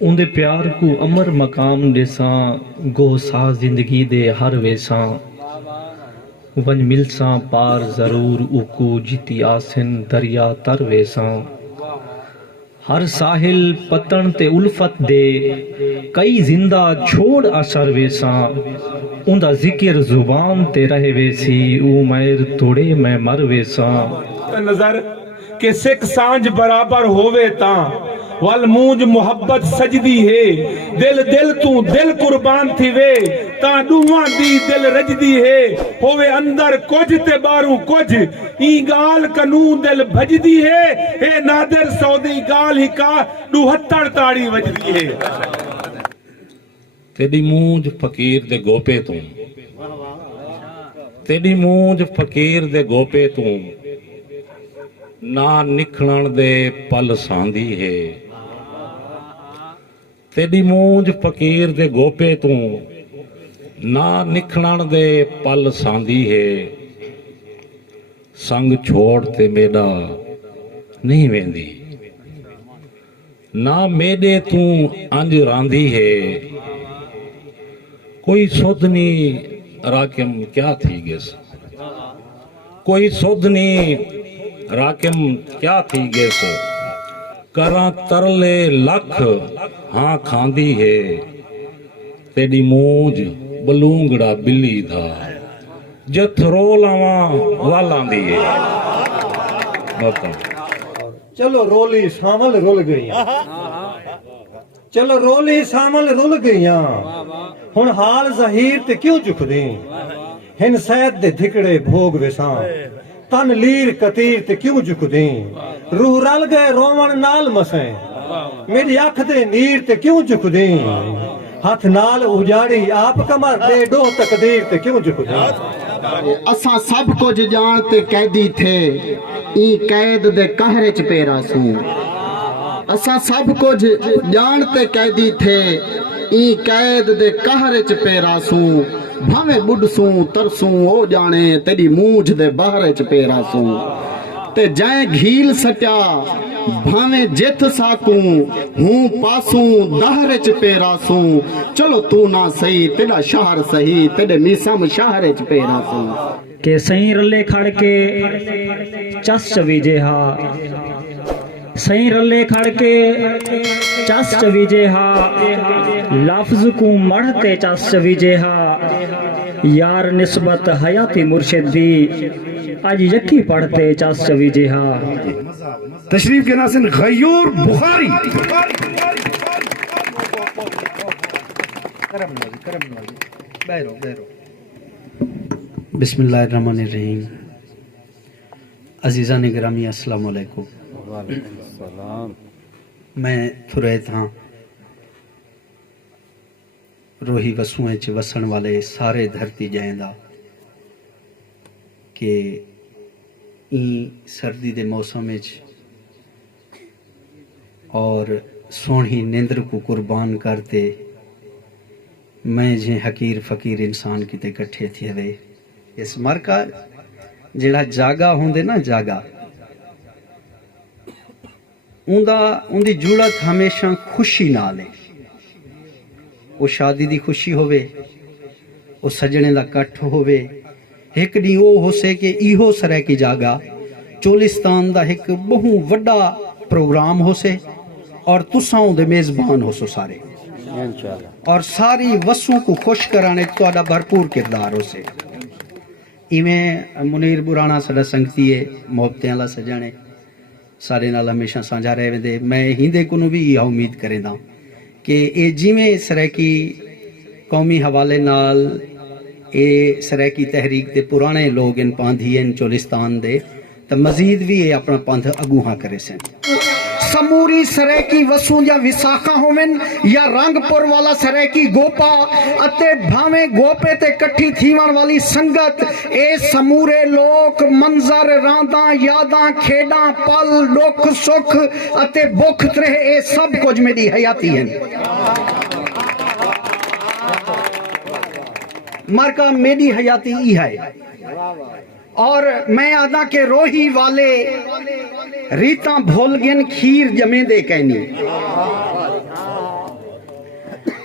اندے پیار کو امر مقام دیساں گو سا زندگی دے ہر ویساں ون ملساں پار ضرور اوکو جتی آسن دریا تر ویساں ہر ساحل پتن تے الفت دے کئی زندہ چھوڑ اثر ویساں اندہ ذکر زبان تے رہ ویسی او میر توڑے میں مر ویساں نظر کہ سکھ سانج برابر ہووے تاں والمونج محبت سجدی ہے دل دل تو دل قربان تھی وے تاں دوہاں دی دل رجدی ہے ہووے اندر کچھ تے باروں کچھ ای گال کنو دل بھجدی ہے اے نادر سعودی گال ہی کا 72 تاڑی وجدی ہے تیری مونج فقیر دے گوپے تو تیری مونج فقیر دے گوپے تو نہ نکھڑن دے پل ساندی ہے تیری مونج فقیر دے گوپے تو نہ نکھڑن دے پل ساندی ہے سنگ چھوڑ تے میڈا نہیں ویندی نہ میڈے تو انج راندی ہے کوئی سودنی راکم کیا تھی گیس کوئی سودنی راکم کیا تھی گیس کراں ترلے لکھ ہاں کھاندی ہے تیری مونج بلونگڑا بلی تھا جت رولاواں والاندی ہے چلو رولی شامل رول گئیاں چلو رولی شامل رول گئیاں ہن حال ظہیر تے کیوں چک دیں ہن سید دے دھکڑے بھوگ ویساں تن لیر کتیر تے کیوں چک دیں روح رل گئے رومن نال مسیں میری اکھ دے نیر تے کیوں چک دیں ہاتھ نال اجاڑی آپ کمر دے ڈو تقدیر تے کیوں چک دیں اساں سب کچھ جانتے قیدی تھے ای قید دے قہر چ پیرا سوں اساں سب کچھ جانتے قیدی تھے ای قید دے قہر چ پیرا سوں بھاویں بڈ سوں ترسوں او جانے تیری مونجھ دے بہر چ پیرا سوں تے جائیں گھیل سٹیا بھاویں جت ساکوں ہوں پاسوں دہر چ پیرا سوں چلو تو نہ سہی تیرا شہر سہی تیرے میسم شہر چ پیرا سوں کہ سہیں رلے کھڑ کے چس چویجے ہا سہیں رلے کھڑ کے چس چویجے ہا لفظ کو مڑھتے چس چویجے ہا یار نسبت حیاتی مرشد دی آج یکی پڑھتے چس چویجے ہا تشریف کے ناظرین غیور بخاری بسم اللہ الرحمن الرحیم عزیزان گرامی السلام علیکم میں تھریت ہاں روہی وسوئیں چ وسن والے سارے دھرتی جائیں دا کہ این سردی دے موسم وچ اور سونی نیندر کو قربان کرتے میں جے حقیر فقیر انسان کی تے کٹھے تھے وے اس مرکا جڑا جاگا ہوندے نا جاگا اندی جڑت ہمیشہ خوشی نال ہے وہ شادی دی خوشی ہووے وہ سجنے دا کٹھ ہووے ایک دی او ہو سے کہ ایہو سرے کی جاگا چولستان دا ایک بہو وڈا پروگرام ہو سے اور تساؤں دے میزبان ہو سو سارے اور ساری وسوں کو خوش کرانے تو آدھا بھرپور کردار ہو سے ایمیں منیر برانا سڑا سنگتی ہے محبتیں اللہ سجانے سارے نال ہمیشہ سانجھا رہے دے میں ہندے کنو بھی یہ امید کریں دا کہ اے جیویں سرائکی قومی حوالے نال اے سرائکی تحریک دے پرانے لوگ ان پاندھی ان چولستان دے تو مزید بھی اے اپنا پاندھ اگوہاں کرے سن سموری سریکی وسوں یا وساخا ہومن یا رنگ پور والا سریکی گوپا اتے بھاویں گوپے تے کٹھی تھیوان والی سنگت اے سمورے لوک منظر رانداں یاداں کھیڑاں پل ڈوکھ سکھ اتے بکھ ترہ اے سب کچھ میری حیاتی ہیں مرکا میری حیاتی ای ہے اور میں آدھا کہ روہی والے ریتاں بھول گن کھیر جمیں دے کہنی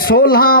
16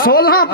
16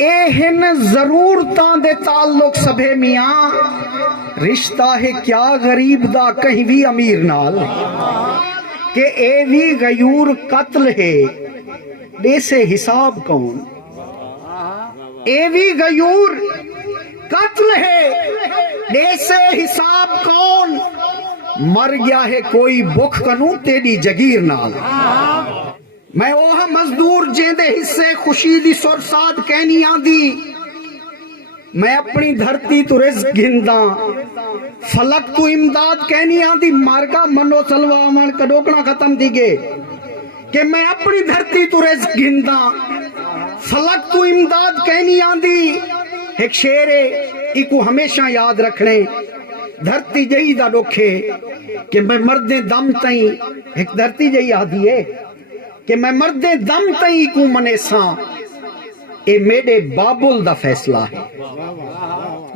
اے ہن ضرورتاں دے تعلق سبھے میاں رشتہ ہے کیا غریب دا کہیں بھی امیر نال کہ اے بھی غیور قتل ہے دے سے حساب کون اے بھی غیور قتل ہے دے سے حساب کون مر گیا ہے کوئی بخ کنو تیری جگیر نال میں اوہ مزدور جیندے حصے خوشی دی سرساد کہنی آندی میں اپنی دھرتی تو رزق گھنداں فلک تو امداد کہنی آندی مارکا منو سلوہ آمان کڈوکنا ختم دی گے کہ میں اپنی دھرتی تو رزق گھنداں فلک تو امداد کہنی آندی ایک شعر ہے ایکو ہمیشہ یاد رکھنے دھرتی جہی دا ڈوکھے کہ میں مردیں دم تائیں ایک دھرتی جہی آدھی ہے کہ میں مردیں دم تائیں کو منیساں اے میرے بابل دا فیصلہ ہے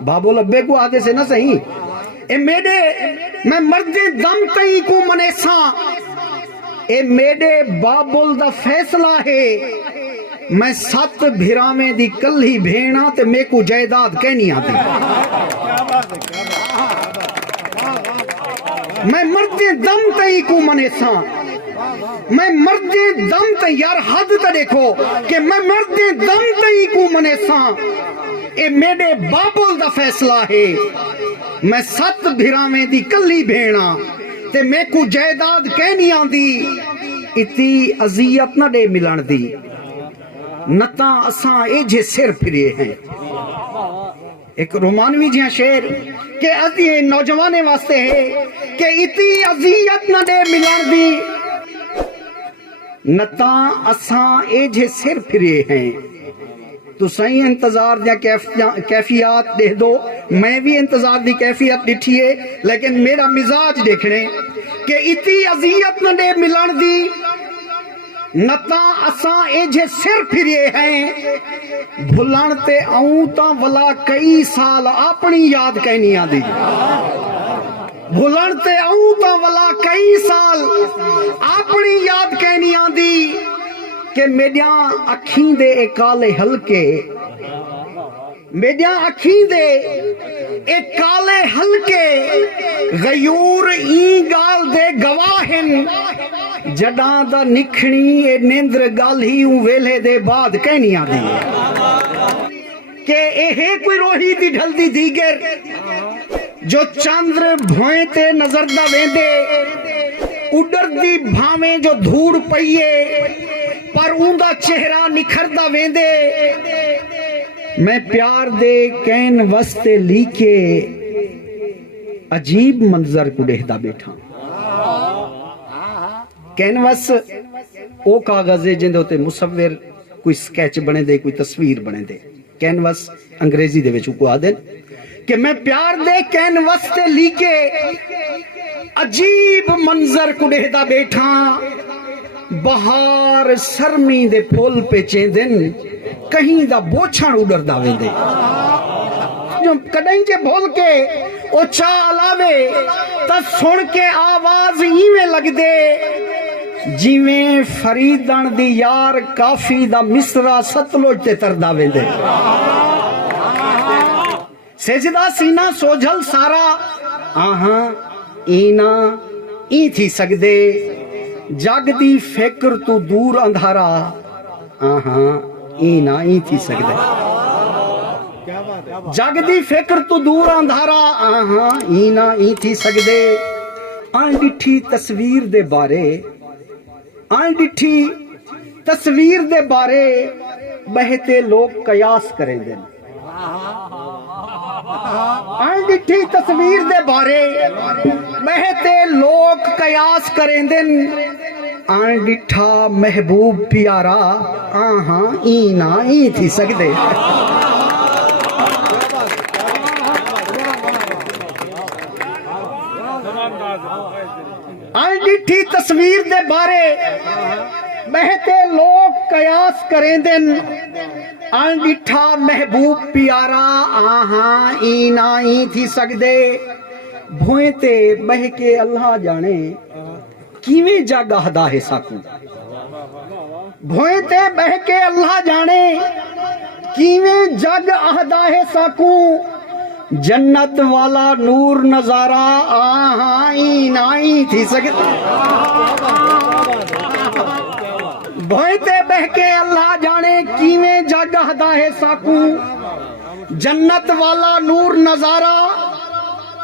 بابل ابے کو آدھے سے نہ صحیح اے میں مردیں دم تائیں کو منیساں اے میرے بابل دا فیصلہ ہے میں 7 بھرامیں دی کلی بھینا تے میں کو جائیداد کہنی آتی میں مردیں دم تئی کو منیساں میں مردیں دم تئی یار حد تا دیکھو کہ میں مردیں دم تئی کو منیساں اے میرے بابل دا فیصلہ ہے میں 7 بھرامیں دی کلی بھینا تے میں کو جائیداد کہنی آتی اتی عذیت نہ دے ملن دی نتاں اساں ایجے سر پھرے ہیں ایک رومانوی جہاں شعر کہ ادھی نوجوانے واسطے ہے کہ اتی عذیت نہ دے ملان دی نتاں اساں ایجے سر پھرے ہیں تو صحیح انتظار دیا کیفیات دے دو میں بھی انتظار دی کیفیت ڈٹھی ہے لیکن میرا مزاج دیکھنے کہ اتی عذیت نہ دے ملان دی نتاں اساں ایجے سر پھرے ہیں بھلان تے آؤں تاں ولا کئی سال اپنی یاد کہنی آدھی بھلان تے آؤں تاں ولا کئی سال اپنی یاد کہنی آدھی کہ میڈیاں اکھیں دے ایک کالے ہلکے میڈیاں اکھیں دے ایک کالے ہلکے غیور این گال دے گواہن جڈاں دا نکھنی اے نیندر گال ہی ویلے دے بعد کہنی آدھی کہ اے کوئی روحی دی ڈھل دی دیگر جو چاندر بھوئیں تے نظر دا ویندے اڈر دی بھاویں جو دھوڑ پئیے پر اوندا چہرہ نکھر دا ویندے میں پیار دے کین وستے لیکے عجیب منظر کو دیکھدا بیٹھا کینوس او کاغذ جندے ہوتے مصور کوئی سکیچ بنے دے کوئی تصویر بنے دے کینوس انگریزی دے وچ کو آدن کہ میں پیار دے کینوس تے لیکے عجیب منظر کو دیکھدا بیٹھا بہار سرمی دے پھول پہ چیندن کہیں دا بوچھاں اڈر دا ویندے جو کڈائیں جے بھول کے او چاہ علاوے تا سن کے آواز ایویں لگ دے جیویں فریدن دی یار کافی دا مصرا ستلوج تے تردا ویندے سجدہ سینہ سوجھل سارا آہاں اینا ای تھی سکدے جگ دی فکر تو دور اندھارا آہاں اینا ای تھی سکدے جگ دی فکر تو دور اندھارا آہاں اینا ای تھی سکدے آن ڈٹھی تصویر دے بارے آن ڈٹھی تصویر دے بارے بہتے لوگ قیاس کریں دن آن ڈٹھی تصویر دے بارے بہتے لوگ قیاس کریں دن آن ڈٹھا محبوب پیارا آہاں اینا ای تھی سکدے آن ڈٹھی تصویر دے بارے بہتے لوگ قیاس کریں دن آن ڈٹھا محبوب پیارا آہاں اینا ای تھی سکدے بھوئیں تے بہ کے اللہ جانے کیویں جاگہ دا ہے ساکوں بھوئیں تے بہ کے اللہ جانے کیویں جگ آہدا ہے ساکوں جنت والا نور نظارہ آہاں این آئی تھی سکتا بہتے بہ کے اللہ جانے کیویں جگ آہدا ہے ساکوں جنت والا نور نظارہ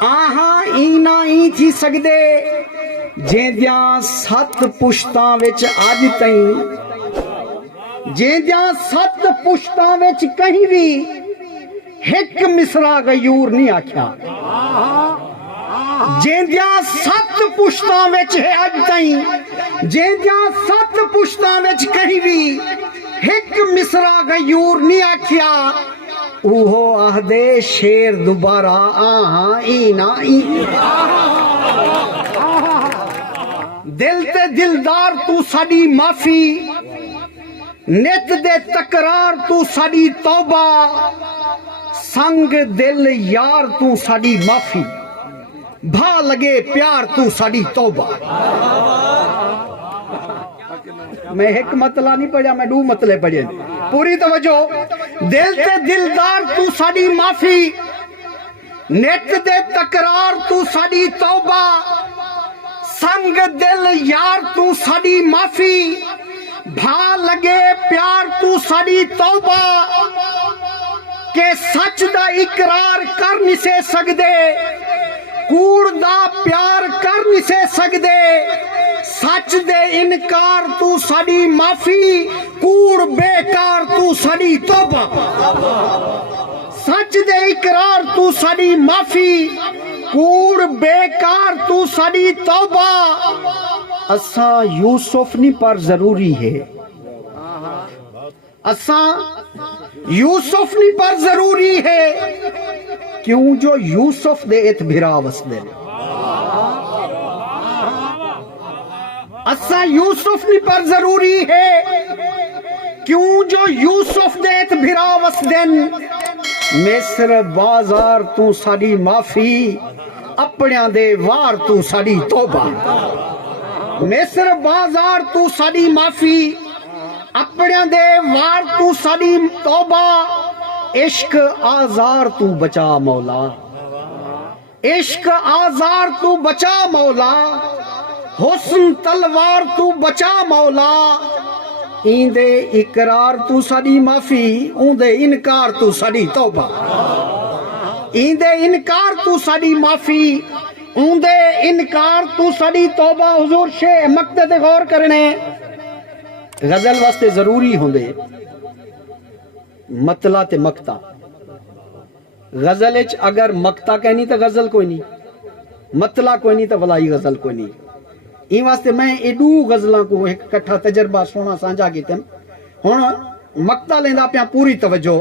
آہاں این آئی تھی سکدے جیندیاں 7 پشتاں وچ اج تائیں جیندیاں 7 پشتاں وچ کہیں بھی ایک مصرا غیور نہیں آکھیا جیندیاں 7 پشتاں وچ ہے اج تائیں جیندیاں 7 پشتاں وچ کہیں بھی ایک مصرا غیور نہیں آکھیا اوہو آہدے شیر دوبارہ آہاں اینا دل تے دلدار تو ساڈی معافی نت دے تکرار تو ساڈی توبہ سنگ دل یار تو ساڈی معافی بھا لگے پیار تو ساڈی توبہ میں ایک مطلع نہیں پڑھیا میں 2 مطلع پڑھے پوری توجہ دل تے دلدار تو ساڈی معافی نت دے تکرار تو ساڈی توبہ سنگ دل یار تو ساڈی معافی بھا لگے پیار تو ساڈی توبہ کہ سچ دا اقرار کر نہیں سے سکدے کوڑ دا پیار کر نہیں سے سکدے سچ دے انکار تو ساڈی معافی کوڑ بیکار تو ساڈی توبہ سچ دے اقرار تو ساڈی معافی کوڑ بیکار تو ساڈی توبہ اساں یوسف نہیں پر ضروری ہے اساں یوسف نہیں پر ضروری ہے کیوں جو یوسف دے ات بھرا وسدے اساں یوسف نہیں پر ضروری ہے کیوں جو یوسف دے ات بھرا وسدن مصر بازار تو ساڈی معافی اپنیاں دے وار تو ساڈی توبہ مصر بازار تو ساڈی معافی اپنیاں دے وار تو ساڈی توبہ عشق آزار تو بچا مولا عشق آزار تو بچا مولا حسن تلوار تو بچا مولا این دے اقرار تو ساڈی معافی اون دے انکار تو ساڈی توبہ این دے انکار تو ساڈی معافی اون دے انکار تو ساڈی توبہ حضور شیخ مقتے تے غور کرنے غزل واسطے ضروری ہوندے مطلع تے مقطع غزل اچ اگر مقطع کہنی تے غزل کوئی نہیں مطلع کوئی نہیں تے ولائی غزل کوئی نہیں این واسطے میں ایڈو غزلاں کو ایک کٹھا تجربہ سونا سانجا کیتے ہن مقطع لیندا پیا پوری توجہ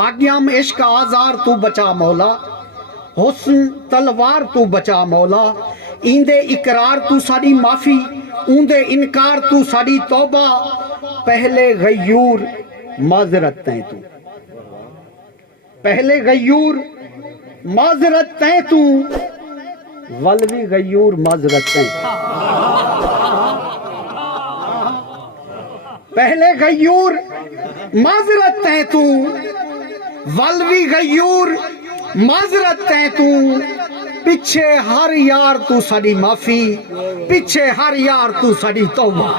آگیام عشق آزار تو بچا مولا حسن تلوار تو بچا مولا این دے اقرار تو ساڈی معافی اون دے انکار تو ساڈی توبہ پہلے غیور معذرت تیں تو پہلے غیور معذرت تیں تو ولوی غیور معذرت تیں پہلے غیور معذرت تیں تو ولوی غیور معذرت تیں تو پیچھے ہر یار تو ساڈی معافی پیچھے ہر یار تو ساڈی توبہ